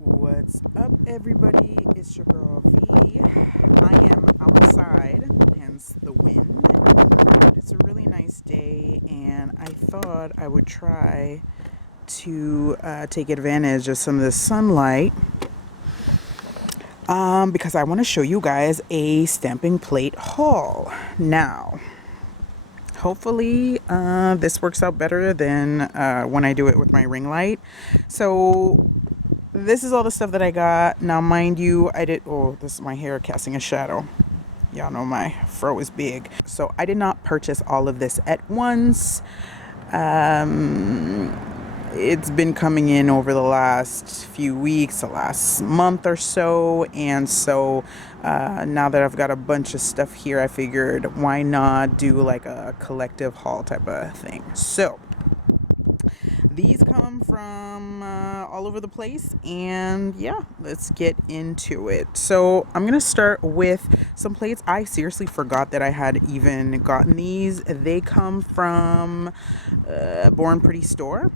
What's up, everybody? It's your girl V. I am outside, hence the wind. But it's a really nice day, and I thought I would try to take advantage of some of the sunlight because I want to show you guys a stamping plate haul. Now, hopefully, this works out better than when I do it with my ring light. So, this is all the stuff that I got. Now, mind you, this is my hair casting a shadow. Y'all know my fro is big. So I did not purchase all of this at once. It's been coming in over the last few weeks, the last month or so. And so now that I've got a bunch of stuff here, I figured why not do like a collective haul type of thing. So these come from all over the place, and yeah, let's get into it. So I'm gonna start with some plates. I seriously forgot that I had even gotten these. They come from Born Pretty store.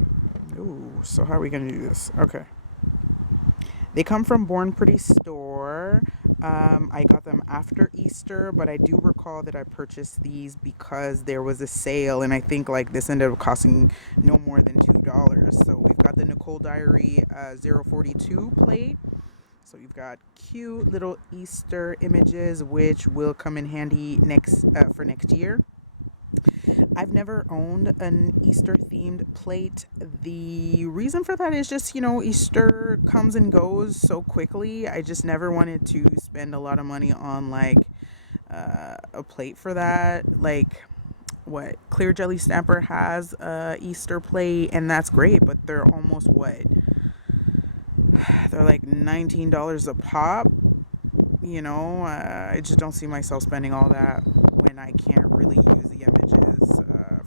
Ooh, so how are we gonna do this? Okay. They come from Born Pretty store. I got them after Easter, but I do recall that I purchased these because there was a sale, and I think like this ended up costing no more than $2. So we've got the Nicole Diary 042 plate. So you've got cute little Easter images, which will come in handy for next year. I've never owned an Easter themed plate. The reason for that is just, Easter comes and goes so quickly. I just never wanted to spend a lot of money on like a plate for that. Like what Clear Jelly Stamper has a Easter plate, and that's great, but they're almost they're like $19 a pop. I just don't see myself spending all that when I can't really use the images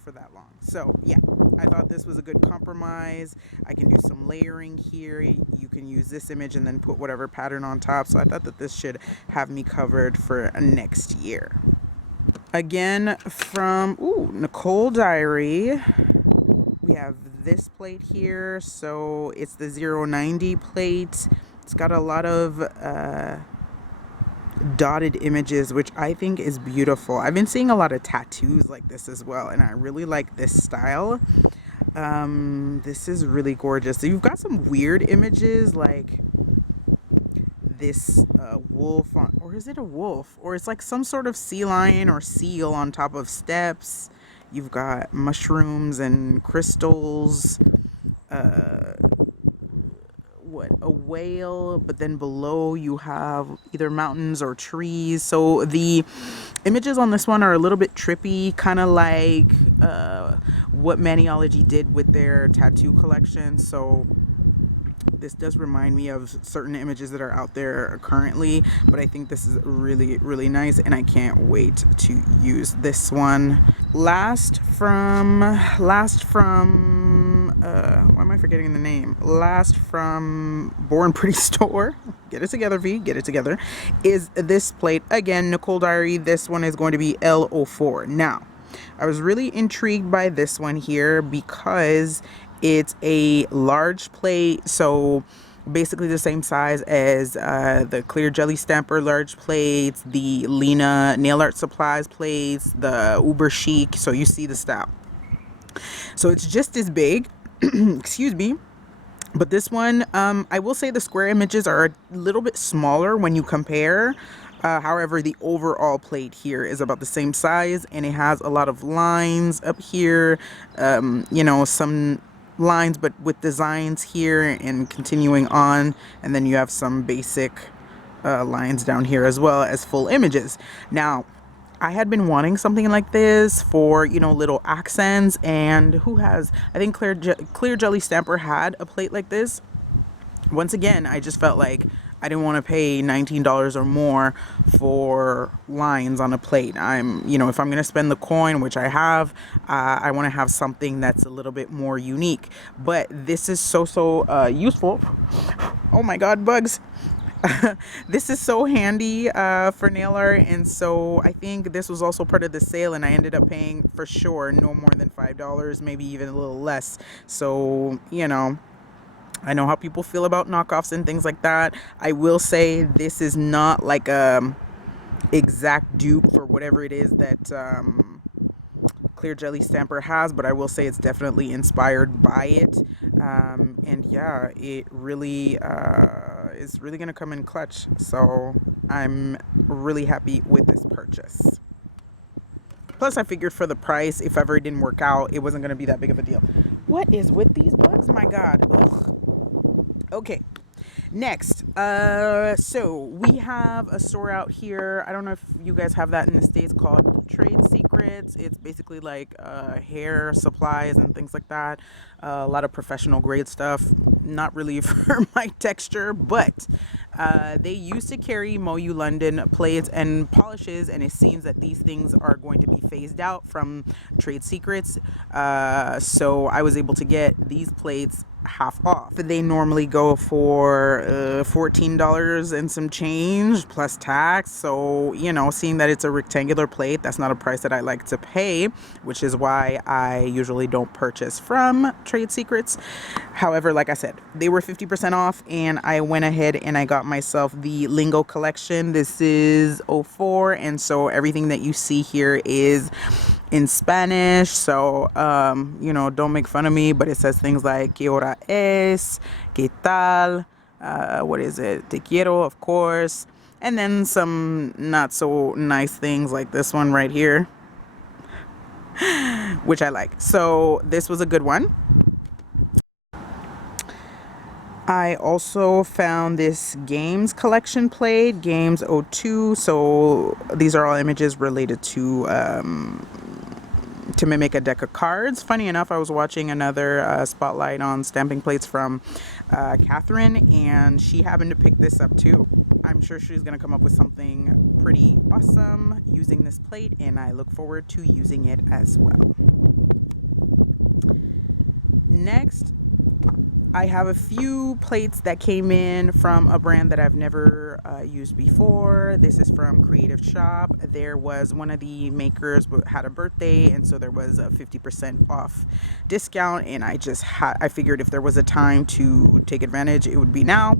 for that long. So yeah, I thought this was a good compromise. I can do some layering here. You can use this image and then put whatever pattern on top. So I thought that this should have me covered for next year. Again, from Nicole Diary, we have this plate here. So it's the 090 plate. It's got a lot of dotted images, which I think is beautiful. I've been seeing a lot of tattoos like this as well, and I really like this style. This is really gorgeous. So you've got some weird images like this wolf or is it a wolf, or it's like some sort of sea lion or seal on top of steps. You've got mushrooms and crystals, a whale, but then below you have either mountains or trees. So the images on this one are a little bit trippy, kind of like what Maniology did with their tattoo collection. So this does remind me of certain images that are out there currently, but I think this is really, really nice, and I can't wait to use this one. Last from why am I forgetting the name? Last from Born Pretty store. Get it together, V. Get it together. Is this plate again, Nicole Diary. This one is going to be L04. Now, I was really intrigued by this one here because it's a large plate, so basically the same size as the Clear Jelly Stamper large plates, the Lina Nail Art Supplies plates, the Uber Chic. So you see the style. So it's just as big. Excuse me. But this one, I will say the square images are a little bit smaller when you compare. However, the overall plate here is about the same size, and it has a lot of lines up here. Some lines but with designs here and continuing on, and then you have some basic lines down here as well as full images. Now, I had been wanting something like this for little accents, and I think Clear Jelly Stamper had a plate like this. Once again, I just felt like I didn't want to pay $19 or more for lines on a plate. If I'm going to spend the coin, which I have, I want to have something that's a little bit more unique. But this is so useful. Oh my God, bugs. This is so handy for nail art, and so I think this was also part of the sale, and I ended up paying for sure no more than $5, maybe even a little less. So I know how people feel about knockoffs and things like that. I will say this is not like a exact dupe for whatever it is that Clear Jelly Stamper has, but I will say it's definitely inspired by it. And yeah, it really is really gonna come in clutch. So I'm really happy with this purchase. Plus, I figured for the price, if ever it didn't work out, it wasn't gonna be that big of a deal. What is with these bugs? My God. Ugh. Okay. Next, so we have a store out here. I don't know if you guys have that in the States, called Trade Secrets. It's basically like hair supplies and things like that. A lot of professional grade stuff. Not really for my texture, but they used to carry Moyu London plates and polishes, and it seems that these things are going to be phased out from Trade Secrets. So I was able to get these plates half off. They normally go for $14 and some change plus tax. So, you know, seeing that it's a rectangular plate, that's not a price that I like to pay, which is why I usually don't purchase from Trade Secrets. However, like I said, they were 50% off, and I went ahead and I got myself the Lingo Collection. This is '04, and so everything that you see here is in Spanish. So you know, don't make fun of me, but it says things like "qué hora es," "qué tal," what is it, "te quiero," of course, and then some not so nice things like this one right here, which I like. So this was a good one. I also found this games collection plate, games '02. So these are all images related to mimic a deck of cards. Funny enough, I was watching another spotlight on stamping plates from Catherine, and she happened to pick this up too. I'm sure she's going to come up with something pretty awesome using this plate, and I look forward to using it as well. Next, I have a few plates that came in from a brand that I've never used before. This is from Creative Shop. There was one of the makers had a birthday, and so there was a 50% off discount, and I figured if there was a time to take advantage, it would be now.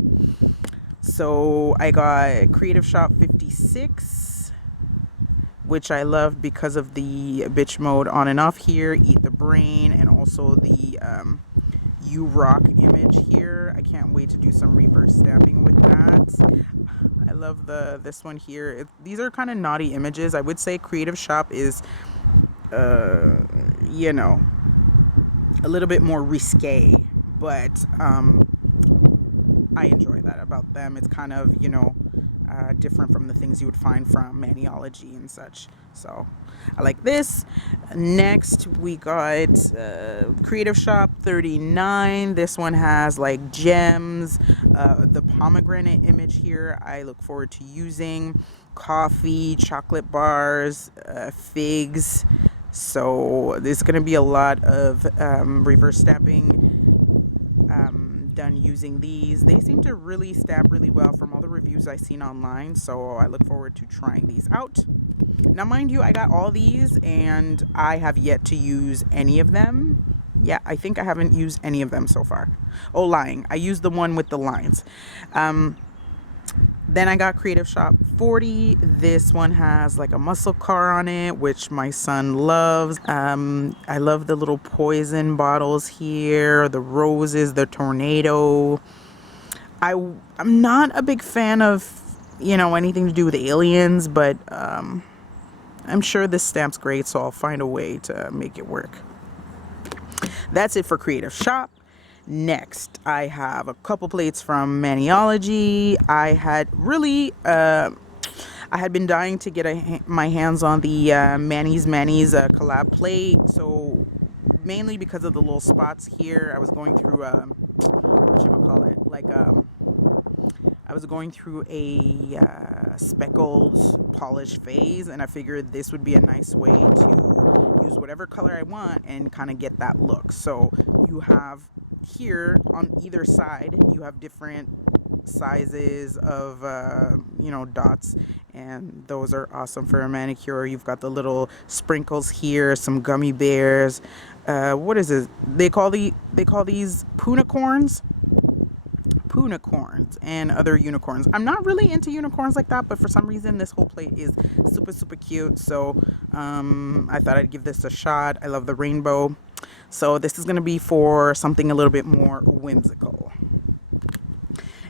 So I got Creative Shop 56, which I love because of the bitch mode on and off here, eat the brain, and also the You Rock image here. I can't wait to do some reverse stamping with that. I love this one here. These are kind of naughty images. I would say Creative Shop is you know, a little bit more risque, but I enjoy that about them. It's kind of, you know, different from the things you would find from Maniology and such. So I like this. Next, we got Creative Shop 39. This one has like gems. The pomegranate image here, I look forward to using. Coffee, chocolate bars, figs. So there's going to be a lot of reverse stamping done using these. They seem to really stamp really well from all the reviews I've seen online, so I look forward to trying these out. Now, mind you, I got all these and I have yet to use any of them. Yeah, I think I haven't used any of them so far. Oh, lying. I used the one with the lines. Then I got Creative Shop 40. This one has like a muscle car on it, which my son loves. I love the little poison bottles here, the roses, the tornado. I'm not a big fan of, you know, anything to do with aliens, but I'm sure this stamp's great, so I'll find a way to make it work. That's it for Creative Shop. Next, I have a couple plates from Maniology. I had been dying to get my hands on the Manny's collab plate. So mainly because of the little spots here, I was going through I was going through a speckled polish phase, and I figured this would be a nice way to use whatever color I want and kind of get that look. So you have here on either side, you have different sizes of you know, dots, and those are awesome for a manicure. You've got the little sprinkles here, some gummy bears. What is it? They call these punicorns. unicorns and other unicorns. I'm not really into unicorns like that, but for some reason this whole plate is super, super cute. So I thought I'd give this a shot. I love the rainbow. So this is going to be for something a little bit more whimsical.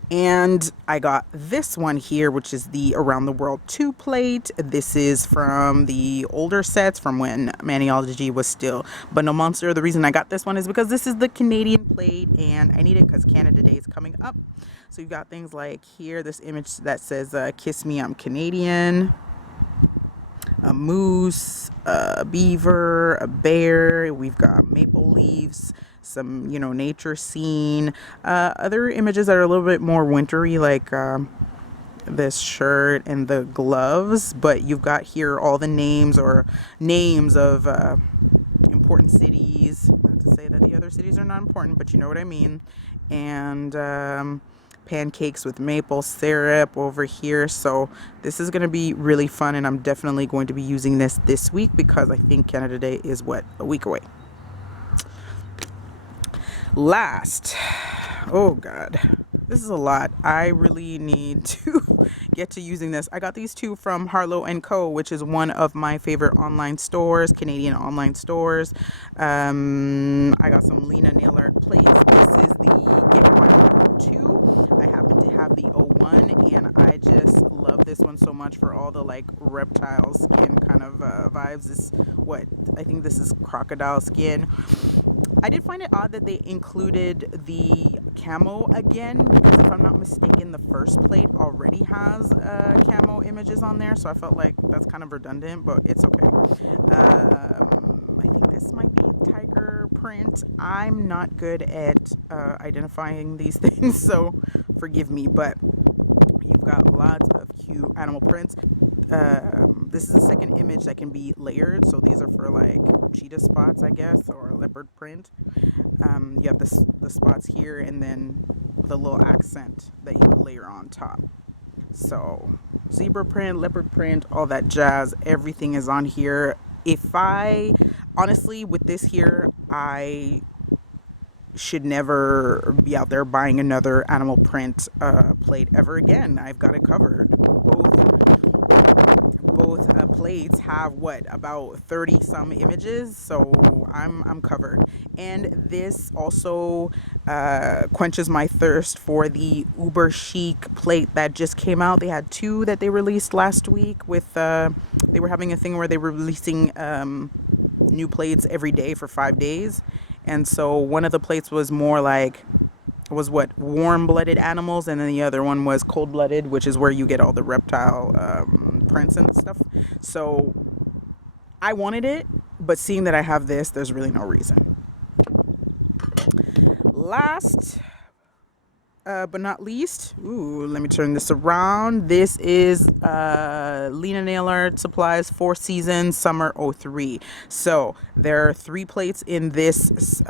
And I got this one here, which is the Around the World 2 plate. This is from the older sets from when Maniology was still Bundle Monster. The reason I got this one is because this is the Canadian plate and I need it because Canada Day is coming up. So you've got things like here, this image that says, Kiss Me, I'm Canadian. A moose, a beaver, a bear. We've got maple leaves, some, you know, nature scene. Other images that are a little bit more wintry, like this shirt and the gloves. But you've got here all the names of important cities. Not to say that the other cities are not important, but you know what I mean. And pancakes with maple syrup over here. So this is going to be really fun, and I'm definitely going to be using this week because I think Canada Day is a week away. Last, oh god, this is a lot. I really need to get to using this. I got these two from Harlow & Co., which is one of my favorite online stores, Canadian online stores. I got some Lina nail art plates. This is the Get Wild 2. I happen to have the 01, and I just love this one so much for all the like reptile skin kind of vibes. I think this is crocodile skin. I did find it odd that they included the camo again, because if I'm not mistaken, the first plate already has camo images on there, so I felt like that's kind of redundant, but it's okay. I think this might be tiger print. I'm not good at identifying these things, so forgive me, but you've got lots of cute animal prints. This is the second image that can be layered, so these are for like cheetah spots, I guess, or leopard print. You have the spots here, and then the little accent that you would layer on top. So zebra print, leopard print, all that jazz, everything is on here. Honestly, with this here, I should never be out there buying another animal print plate ever again. I've got it covered. Both plates have about 30 some images, so I'm covered. And this also quenches my thirst for the Uber Chic plate that just came out. They had two that they released last week with they were having a thing where they were releasing new plates every day for 5 days. And so one of the plates was more like warm-blooded animals, and then the other one was cold-blooded, which is where you get all the reptile prints and stuff. So I wanted it, but seeing that I have this, there's really no reason. Last but not least, let me turn this around. This is Lina Nail Art Supplies 4 Seasons Summer 03. So there are 3 plates in this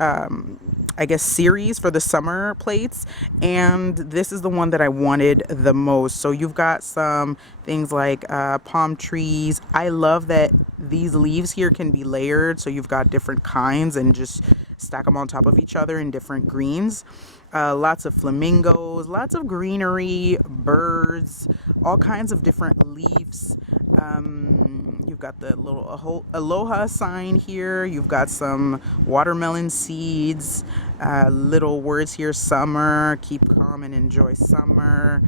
I guess series for the summer plates, and this is the one that I wanted the most. So you've got some things like palm trees. I love that these leaves here can be layered, so you've got different kinds and just stack them on top of each other in different greens. Lots of flamingos, lots of greenery, birds, all kinds of different leaves. You've got the little aloha sign here. You've got some watermelon seeds, little words here: summer, keep calm and enjoy summer,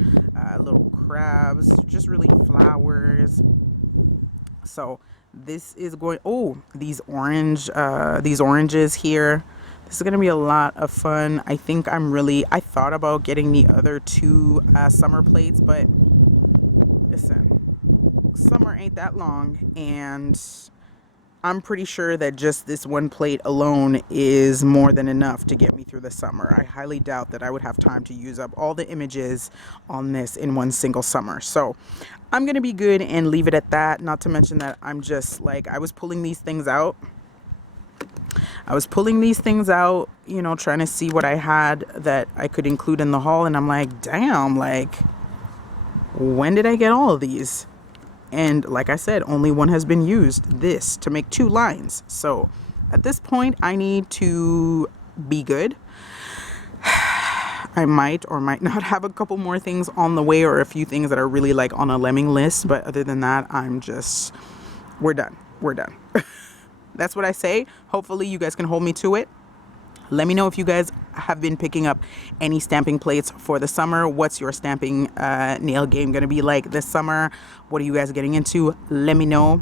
little crabs, just really flowers. So this is going, these oranges here. This is going to be a lot of fun. I think I thought about getting the other 2 summer plates, but listen, summer ain't that long, and I'm pretty sure that just this one plate alone is more than enough to get me through the summer. I highly doubt that I would have time to use up all the images on this in one single summer. So I'm going to be good and leave it at that. Not to mention that I'm just like, I was pulling these things out, you know, trying to see what I had that I could include in the haul. And I'm like, damn, like, when did I get all of these? And like I said, only one has been used, this, to make 2 lines. So at this point, I need to be good. I I might or might not have a couple more things on the way, or a few things that are really like on a lemming list. But other than that, we're done. We're done. That's what I say. Hopefully you guys can hold me to it. Let me know if you guys have been picking up any stamping plates for the summer. What's your stamping nail game going to be like this summer? What are you guys getting into? Let me know.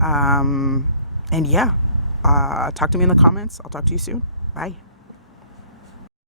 And yeah, talk to me in the comments. I'll talk to you soon. Bye.